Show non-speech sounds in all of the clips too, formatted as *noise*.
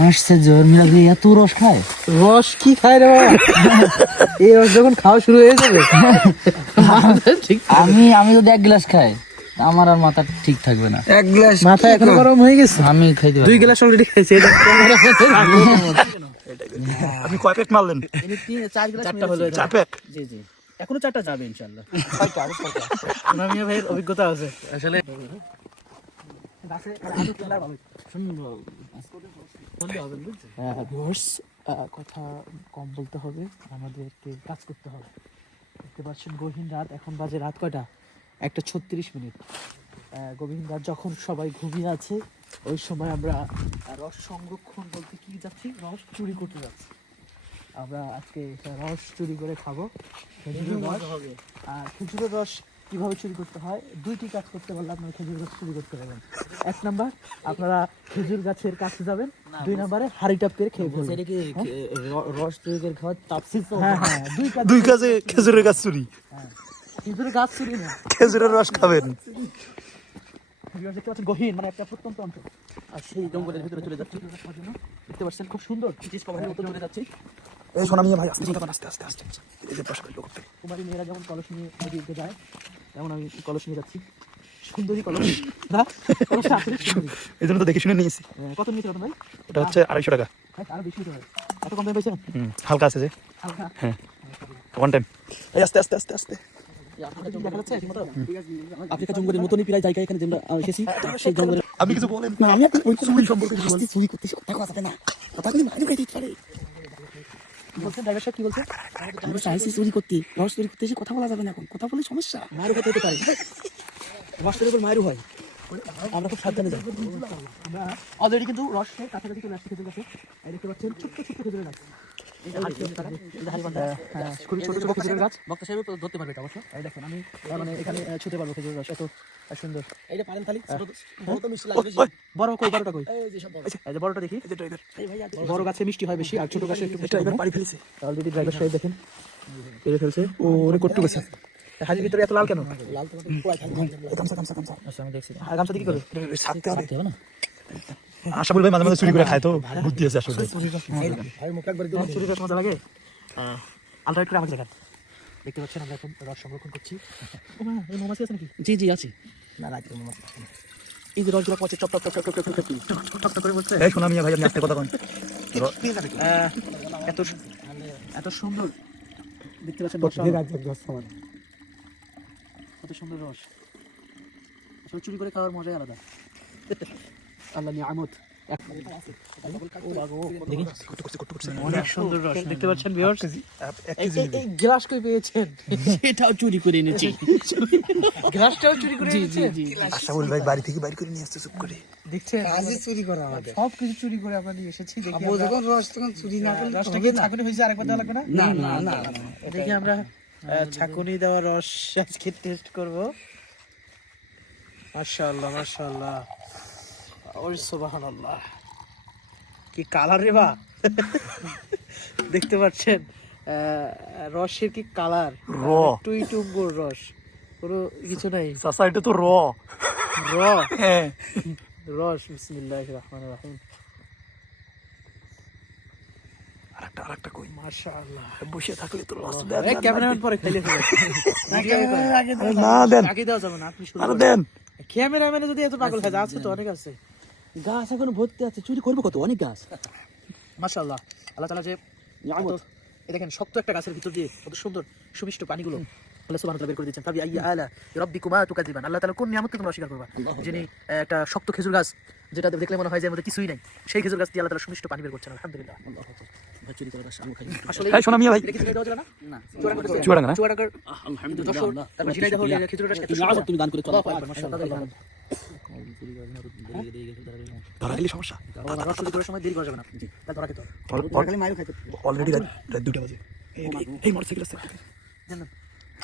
আসছে জোর এত রস খায়? রস কি খায় রে বাবা *laughs* এই রস যখন খাওয়া শুরু হয়ে যাবে আমি আমি যদি এক গ্লাস খাই আমার আর মাথা ঠিক থাকবে না। এক গ্লাস মাথা এখন গরম হয়ে গেছে? আমি খাইতে দুই গ্লাস অলরেডি খাইছে। *laughs* আপনি কয় প্যাক মারলেন? তিন চার গ্লাস চারটা হলো চার প্যাক জি জি। এখনও চারটা যাবে ইনশাআল্লাহ। সোনামিয়া ভাইয়ের অভিজ্ঞতা আছে। আসলে ভিউয়ার্স কথা কম বলতে হবে আমাদেরকে কাজ করতে হবে। দেখতে পাচ্ছেন গহীন রাত এখন বাজে রাত কয়টা? একটা ছত্রিশ মিনিট। গভীর রাত যখন সবাই ঘুমিয়ে আছে ওই সময় আমরা রস সংরক্ষণ বলতে কি যাচ্ছি? রস চুরি করতে যাচ্ছি। আমরা আজকে একটা রস চুরি করে খাব খেজুরের রস। আর খেজুরের রস কীভাবে চুরি করতে হয় দুইটি কাজ করতে পারলে আপনারা খেজুর রস চুরি করতে পারবেন এক নাম্বার আপনারা খেজুর গাছের কাছে যাবেন দুই নাম্বারে হাড়ি টাপ করে খেয়ে ফেলবেন কি রস তৈরি করে খাওয়া তাপসিস হ্যাঁ হ্যাঁ দুই কাজ দুই কাজে খেজুরের গাছ চুরি খেজুরের গাছ চুরি না খেজুরের রস খাবেন দেখতে পাচ্ছেন গহীন মানে একটা প্রত্যন্ত অঞ্চল আর সেই জঙ্গলের ভিতরে চলে যাচ্ছি দেখতে পাচ্ছেন খুব সুন্দর ব্রিটিশ কভারের মতো চলে যাচ্ছি এই সোনা মিয়া ভাই আস্তে আস্তে আস্তে আস্তে আস্তে এই যে পাশে লোক কুমারী মেয়েরা যেমন কলস নিয়ে নদীতে যায় তেমন আমি কলস নিয়ে যাচ্ছি। সুন্দরী কলস। না কলসটা আসলে সুন্দরী। এই জন্য তো দেখে শুনে নিয়েছি। কত নিতে হবে ভাই? এটা হচ্ছে আড়াইশো টাকা। আরও বেশি হতে হবে এত কম দামে পেয়েছেন? হালকা আছে যে। হালকা? ওয়ান টাইম এই আস্তে আস্তে আস্তে আস্তে? আফ্রিকা জঙ্গলের মতনই প্রায় জায়গা এখানে যেমন এসেছি। সেই আপনি কিছু বলেন। না আমি চুরি সম্পর্কে কিছু চুরি করতে কথা কথা না। কথা মারি পারে। বলছেন ড্রাইভার সাহেব কি বলছে আমরা চাইছি চুরি করতে রস চুরি করতে এসে কথা বলা যাবে না এখন কথা বলে সমস্যা মায়ের কথা হতে পারে রসের উপর মায়েরও হয় আমরা খুব সাবধানে যাই। অলরেডি কিন্তু রসের কাছাকাছি চলে আসছি খেজুর গাছে। এই দেখতে পাচ্ছেন ছোট্ট ছোট্ট খেজুরের গাছ। মিষ্টি হয় বেশি আর ছোট গাছে একটু দেখেন। ফেলছে। ও অনেক করতে গেছে। হাজির ভিতরে এত লাল কেন আচ্ছা আমি দেখছি আর গামছা দিয়ে কি করবে হবে না আশাফুল ভাই মাঝে মাঝে চুরি করে খায় তো বুদ্ধি আছে আসলে তোমার চুরি বেশ মজা লাগে আলট্রাইট করে আমাকে দেখান দেখতে পাচ্ছেন আমরা এখন রস সংরক্ষণ করছি এই মৌমাছি আছে নাকি জি জি আছে না না একদম মৌমাছি এই যে রসগুলো পচে চপ টপ টপ টপ টপ টপ টপ টপ টপ টপ করে বলছে এই সোনা মিয়া ভাই আপনি আস্তে কথা কন এত এত সুন্দর দেখতে পাচ্ছেন কত সুন্দর রস। আসলে চুরি করে খাওয়ার মজাই আলাদা। আল্লাহ নিয়ামত। অনেক সুন্দর রস। দেখতে পাচ্ছেন ভিউয়ার্স এই গ্লাস কই পেয়েছেন? এটাও চুরি করে এনেছি। গ্লাসটাও চুরি করে ভাই বাড়ি থেকে বাইরে করে নিয়ে আসছে চুপ করে। দেখছেন? কাজে চুরি করা আমাদের সব কিছু চুরি করে আমরা নিয়ে এসেছি দেখি আমরা- যখন রস তখন চুরি না করলে রসটা কি না। ছাকুনি হয়েছে আরেকবার দেওয়া লাগবে না না না না না। দেখি আমরা ছাকুনি দেওয়া রস আজকে টেস্ট করব। মাশাআল্লাহ মাশাআল্লাহ। ওই সুবহানাল্লাহ। কি কালার রে বা? *laughs* দেখতে পাচ্ছেন? আহ, রসের কি কালার র। টুই টুম্বুর রস। কোনো কিছু নাই? চাচা এটা তো র। র? হ্যাঁ। রস বিসমিল্লাহির রহমানির রহিম। আরেকটা কই? মাশাআল্লাহ। বসে থাকলে তো রস এই ক্যামেরাম্যান পরে ফেলে *laughs* না দেন। আগে দাও যাবে না আপনি শুরু আরে দেন। ক্যামেরাম্যানে যদি এত পাগল হয় আছে তো অনেক আছে। গাছ এখন ভর্তি আছে চুরি করব কত? অনেক গাছ। মাশাআল্লাহ। আল্লাহ তাআলা যে নিয়ামত এই দেখেন শক্ত একটা গাছের ভিতর দিয়ে কত সুন্দর সুমিষ্ট পানিগুলো আল্লাহ করে দিয়েছেন। ফাবি আইয়া আলা রাব্বিকুমা তুকাযিবান। আল্লাহ তাআলা কোন নিয়ামতকে তোমরা অস্বীকার করবা। যিনি একটা শক্ত খেজুর গাছ যেটা দেখলে মনে হয় যে মধ্যে কিছুই নাই সেই খেজুর গাছ দিয়ে আল্লাহ তাআলা সুমিষ্ট পানি বের করছেন আলহামদুলিল্লাহ। ভাই শোনা মিয়া ভাই। না? না। তুমি করে। সমস্যা না। বাজে। এই মোটরসাইকেল আছে।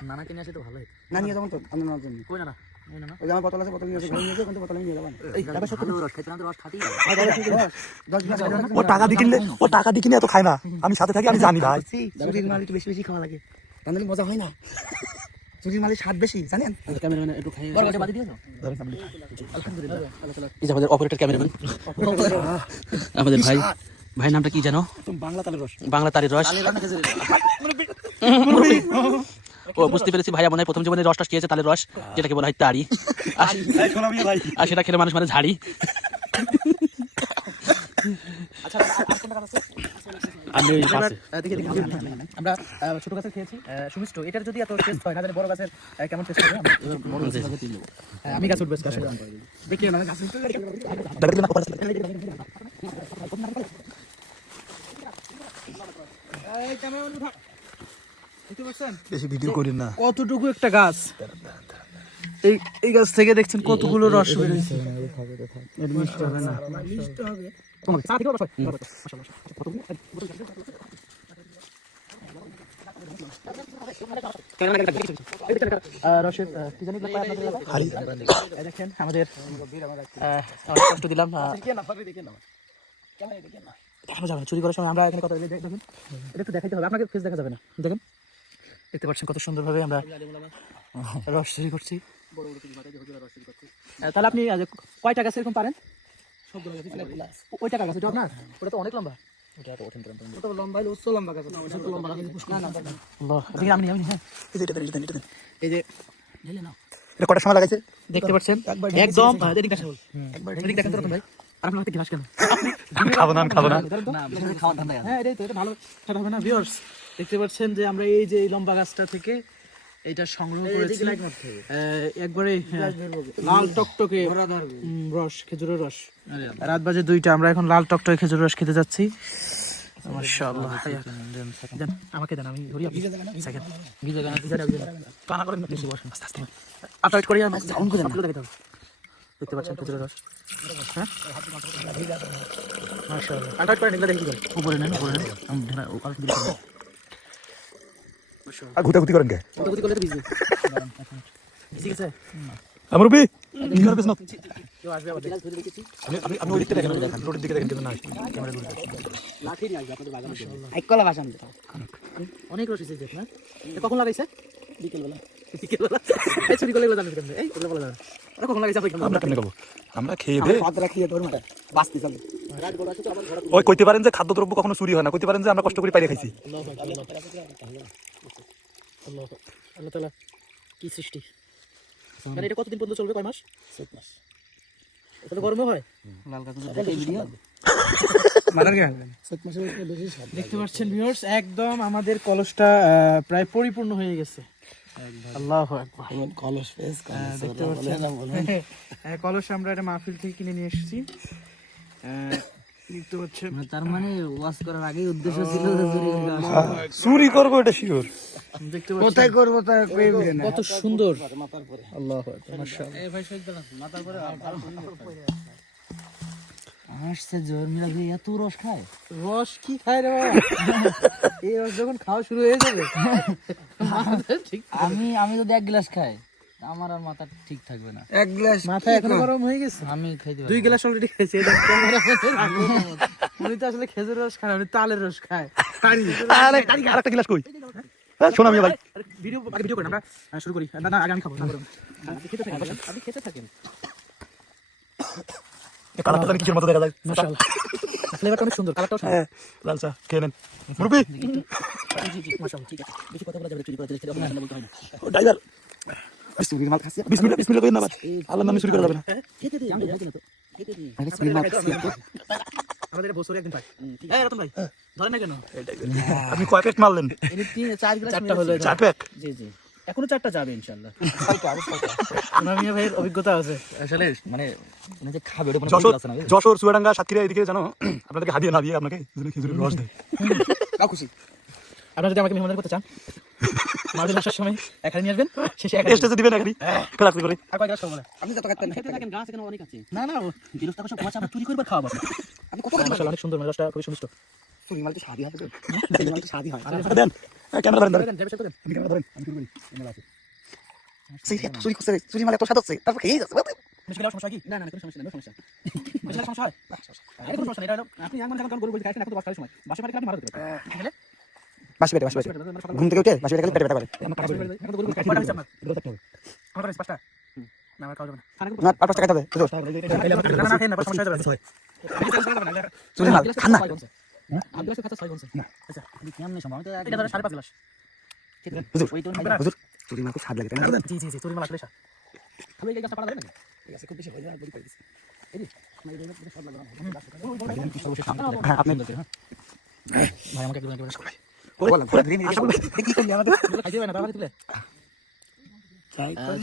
নানা কিনে আসলে তো ভালোই। না নিয়ে যাবেন তো আমি না জন্য। কই না না এই না না ওই যে আমার বোতল আছে বোতল নিয়ে যাবে নিয়ে যাবে কিন্তু বোতল নিয়ে যাবেন এই টাকা সব রস খাইতে না তো রস খাতি। দশ গ্লাস খাবেন না? ও টাকা দিয়ে কিনলে ও টাকা দিয়ে কিনে এত খায় না। আমি সাথে থাকি আমি জানি ভাই। চুরির মাল একটু বেশি বেশি খাওয়া লাগে। তাহলে মজা হয় না? চুরির মালের স্বাদ বেশি জানেন? ক্যামেরাম্যান একটু খাইয়ে বড় গাছে বাদি এই যে আমাদের অপারেটর ক্যামেরাম্যান আমাদের ভাই ভাই নামটা কি জানো বাংলা তালের রস। বাংলা তারের রস। ও বুঝতে পেরেছি ভাইয়া মনে হয় প্রথম জীবনে রসটা খেয়েছে তালের রস যেটাকে বলা হয় তাড়ি আর- আর সেটা খেলে মানুষ মানে ঝাড়ি। আমরা ছোট গাছের খেয়েছি সুমিষ্ট। এটার যদি এত টেস্ট হয় না জানি বড় গাছের কেমন টেস্ট হবে। হ্যাঁ, আমি গাছ উঠবে দেখি না গাছ বেশি ভিডিও করেন না। কতটুকু একটা গাছ? এই এই গাছ থেকে দেখছেন কতগুলো রস? এই দেখেন আমাদের কষ্ট দিলাম দেখানো যাবে চুরি করার সময় আমরা এখানে কথা দেখুন। এটা একটু দেখাইতে হবে আপনাকে ফেস দেখা যাবে না। দেখেন। দেখতে পাচ্ছেন কত সুন্দরভাবে আমরা রস চুরি করছি। তাহলে আপনি আহ, কয়টা গাছ এরকম পারেন ওই টাকা গাছ এটা আপনার? ওটা তো অনেক লম্বা। আল্লাহ, দেখি আমি আমি হ্যাঁ। সময় লাগাইছে? দেখতে পাচ্ছেন? একদম আহ, এদিকে আসা বল এদিকে দেখেন ভাই। আপনার হাতে গ্লাস কেন? খাব না খাব হ্যাঁ এটা ভালো সেটা হবে না ভিউয়ার্স দেখতে পাচ্ছেন যে আমরা এই যে এই লম্বা গাছটা থেকে এটা সংগ্রহ করেছি। একবারে হ্যাঁ, লাল টকটকে রস খেজুরের রস। রাত বাজে দুইটা আমরা এখন লাল টকটকে খেজুরের রস খেতে যাচ্ছি। মাশাআল্লাহ আমাকে দেন আমি ধরি আপনি। সেকেন্ড ভিজে গানা টানা করেন না আস্তে আস্তে আপনার ওয়েট আমি ডাউন করে দেন দেখতে পাচ্ছেন খেজুরের রস? হ্যাঁ? মাশাআল্লাহ। আটাট করেন এগুলো দেখি উপরে নেন উপরে নেন। আমি ঢেলা ও আরেকটু দিলে হবে। আর ঘুটাঘুটি করেন কে? কতগুলি করলে তো ভিজবে। ঠিক আছে? আমার রবি ইনার বেশ না কেউ আসবে আবার দেখি ধরে রেখেছি আপনি আপনি আপনি ওই দিকটা দেখেন দেখেন রোডের দিকে দেখেন কিন্তু না লাঠি নিয়ে আসবে আপনাদের বাগানে এক কলা বাসান অনেক রস এসেছে না কখন লাগাইছে? বিকেলবেলা। বিকেলবেলা? *laughs* এই চুরি করলে এগুলো জানবে এই ওগুলো বলা যাবে না। কখন লাগাইছে? আপনি আমরা কেমনে খাব? আমরা খেয়ে দে ভাত রাখিয়ে তোর মাথা বাঁচতে চলে। ওই কইতে পারেন যে খাদ্যদ্রব্য কখনো চুরি হয় না। কইতে পারেন যে আমরা কষ্ট করে পাইরে খাইছি। আল্লাহ আল্লাহ তাআলা কি সৃষ্টি? মানে এটা কতদিন পর্যন্ত চলবে? কয় মাস? এটা তো গরমে হয়। লাল দেখতে পাচ্ছেন ভিউয়ার্স একদম আমাদের কলসটা প্রায় পরিপূর্ণ হয়ে গেছে। আল্লাহ আকবার। কলস পেস আহ, দেখতে পাচ্ছেন? *laughs* হ্যাঁ, কলস আমরা একটা মাহফিল থেকে কিনে নিয়ে এসেছি। দেখতে পাচ্ছেন। মানে তার মানে ওয়াশ করার আগেই উদ্দেশ্য ছিল চুরি করে আসা। চুরি করব এটা শিওর দেখতে পাচ্ছেন? করব তা কত সুন্দর। আল্লাহ আসছে জোর মিলা ভাই এত রস খায়? রস কি খায় রে বাবা? এই রস যখন খাওয়া শুরু হয়ে যাবে ঠিক আমি আমি যদি এক গ্লাস খাই। আমার আর মাথা ঠিক থাকবে না। এক গ্লাস মাথা এখনও গরম হয়ে গেছে? আমি খাইতে দুই গ্লাস অলরেডি খেয়েছে এটা ক্যামেরা উনি তো আসলে খেজুর রস খায় উনি তালের রস খায়। আরে আরেকটা গ্লাস কই? হ্যাঁ, শোনো আমি ভাই ভিডিও আগে ভিডিও করেন আমরা শুরু করি। না না আগে আমি খাব। আপনি খেতে থাকেন আপনি খেতে থাকেন। কালারটা জানি কিসের মতো দেখা যায়। মাশাআল্লাহ। ফ্লেভারটা অনেক সুন্দর কালারটাও সুন্দর। হ্যাঁ লাল চা খেয়ে নেন। মুরব্বি! মাশাআল্লাহ ঠিক আছে। বেশি কথা বলা যাবে চুরি করা দেখতে আপনার বলতে হয় না। ও ড্রাইভার মাল বিসমিল্লাহ বিসমিল্লাহ কইন না আল্লাহর নামে চুরি করা যাবে না। খেতে দিই খেতে দিই আরে আমাদের বছরে একদিন এই রতন ভাই ধরেন না কেন? আপনি কয় প্যাকেট মারলেন এনে তিন চার গ্লাস চারটা হলো চার প্যাক? জি জি। এখনও চারটা যাবে ইনশাআল্লাহ। ভাইয়ের অভিজ্ঞতা আছে। আসলে মানে উনি যে খাবে ওটা কোনো যশোর আছে না। যশোর চুয়াডাঙ্গা সাতক্ষীরা এদিকে জানো *clears throat* আপনাদেরকে হাদিয়ে না দিয়ে আপনাকে খেজুরের রস দেয়। খুশি। আপনারা যদি আমাকে মেহমান করতে চান মাঝে আসার সময় এখানে নিয়ে আসবেন শেষে এক টেস্টে দিবেন এখানে ফেরাক করে আর কয় গ্লাস খাব আপনি যত খাচ্ছেন খেতে থাকেন গাছ এখানে অনেক আছে না না জিরোস টাকা সব আমরা চুরি করবার খাওয়াবো আপনি কত মাশাআল্লাহ অনেক সুন্দর মানে খুবই সুমিষ্ট চুরির মাল তো স্বাদই হবে চুরির মাল হয় দেন হ্যাঁ, ক্যামেরা ধরেন ধরেন আপনি ক্যামেরা ধরেন আমি শুরু করি ক্যামেরা আছে চুরি করছে চুরির মাল এত স্বাদ হচ্ছে তারপর খেয়ে যাচ্ছে মুশকিল সমস্যা কি না না কোনো সমস্যা নেই সমস্যা মুশকিল সমস্যা হয় আরে কোনো সমস্যা নেই আপনি কারণ গরু বলতে খাইছেন এখন তো বাস সময় বাসা বাড়ি আপনি মারা দিতে পারেন বাসি পেটে বাসি পেটে ঘুম থেকে উঠে বাসি পেটে গেলে পেটে ব্যথা করে। চুরি মাল খুব স্বাদ লাগে জি জি জি চুরি মাল আসলে সা এই গাছটা পাড়া যাবে এই গাছে খুব বেশি হয়ে যায় করে এই আপনি ভাই আমাকে একটু একটু বলেন পুরো ধরে নিয়ে কি করলি? আমাদের খাইতে হবে না বাবা তুলে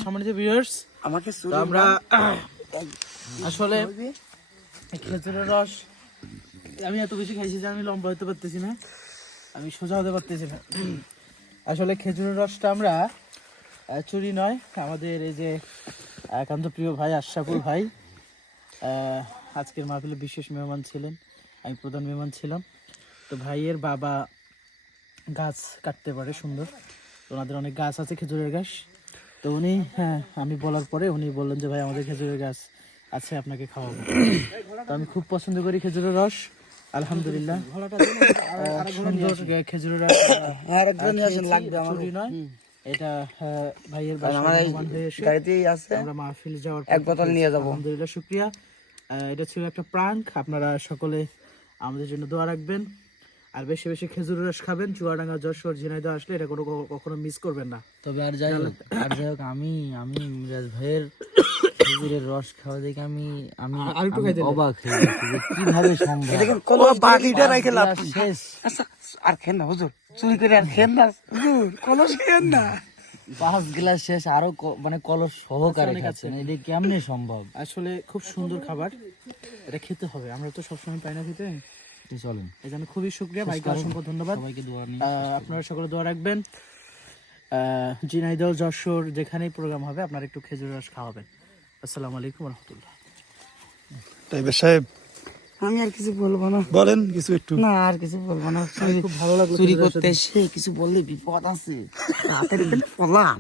সম্মানিত ভিউয়ার্স আমাকে আমরা আসলে খেজুরের রস আমি এত বেশি খাইছি যে আমি লম্বা হতে পারতেছি না। আমি সোজা হতে পারতেছি না। আসলে খেজুরের রসটা আমরা চুরি নয় আমাদের এই যে একান্ত প্রিয় ভাই আশরাফুল ভাই আহ, আজকের মাহফিলে বিশেষ মেহমান ছিলেন। আমি প্রধান মেহমান ছিলাম। তো ভাইয়ের বাবা গাছ কাটতে পারে সুন্দর। তো ওনাদের অনেক গাছ আছে খেজুরের গাছ। তো উনি হ্যাঁ আমি বলার পরে উনি বললেন যে ভাই আমাদের খেজুরের গাছ আছে আপনাকে খাওয়াবো। তো আমি খুব পছন্দ করি খেজুরের রস আলহামদুলিল্লাহ। সুন্দর খেজুরের রস আরেকজন লাগবে আমার নয়। এটা ভাইয়ের হয়ে এসে গাড়িতেই আছে। আমরা মাহফিল যাওয়ার এক বোতল নিয়ে যাব। আলহামদুলিল্লাহ শুক্রিয়া। এটা ছিল একটা প্রাঙ্ক। আপনারা সকলে আমাদের জন্য দোয়া রাখবেন। আর বেশি বেশি খেজুরের রস খাবেন চুয়াডাঙ্গা যশোর ঝিনাইদহ আসলে এটা কোনো কখনো মিস করবেন না। তবে আর যাই হোক আর যাই হোক আমি আমি মিরাজ ভাইয়ের খেজুরের রস খাওয়া দেখে আমি আমি আর একটু খাইতে অবাক হয়ে গেছি কীভাবে সম্ভব। কোনো বাকিটা রেখে লাভ শেষ। আচ্ছা আর খেন না হুজুর চুরি করে আর খেন না। হুজুর কলস খেন না। পাঁচ গ্লাস শেষ আরও মানে কলস সহকারে খাচ্ছেন। এটা কেমনে সম্ভব? আসলে খুব সুন্দর খাবার। এটা খেতে হবে আমরা তো সবসময় পাই না খেতে। তো চলেন। এই জন্য খুবই শুক্রিয়া ভাইকে অসংখ্য ধন্যবাদ। সবাইকে দোয়া নিয়ে আপনারা সকলে দোয়া রাখবেন। ঝিনাইদহ যশোর যেখানেই প্রোগ্রাম হবে আপনারা একটু খেজুর রস খাওয়াবেন। আসসালামু আলাইকুম রহমতুল্লাহ। টাইগার সাহেব আমি আর কিছু বলব না। বলেন কিছু একটু। না আর কিছু বলব না। খুব ভালো লাগল চুরি করতে এসে কিছু বললে বিপদ আছে। হাতের পলান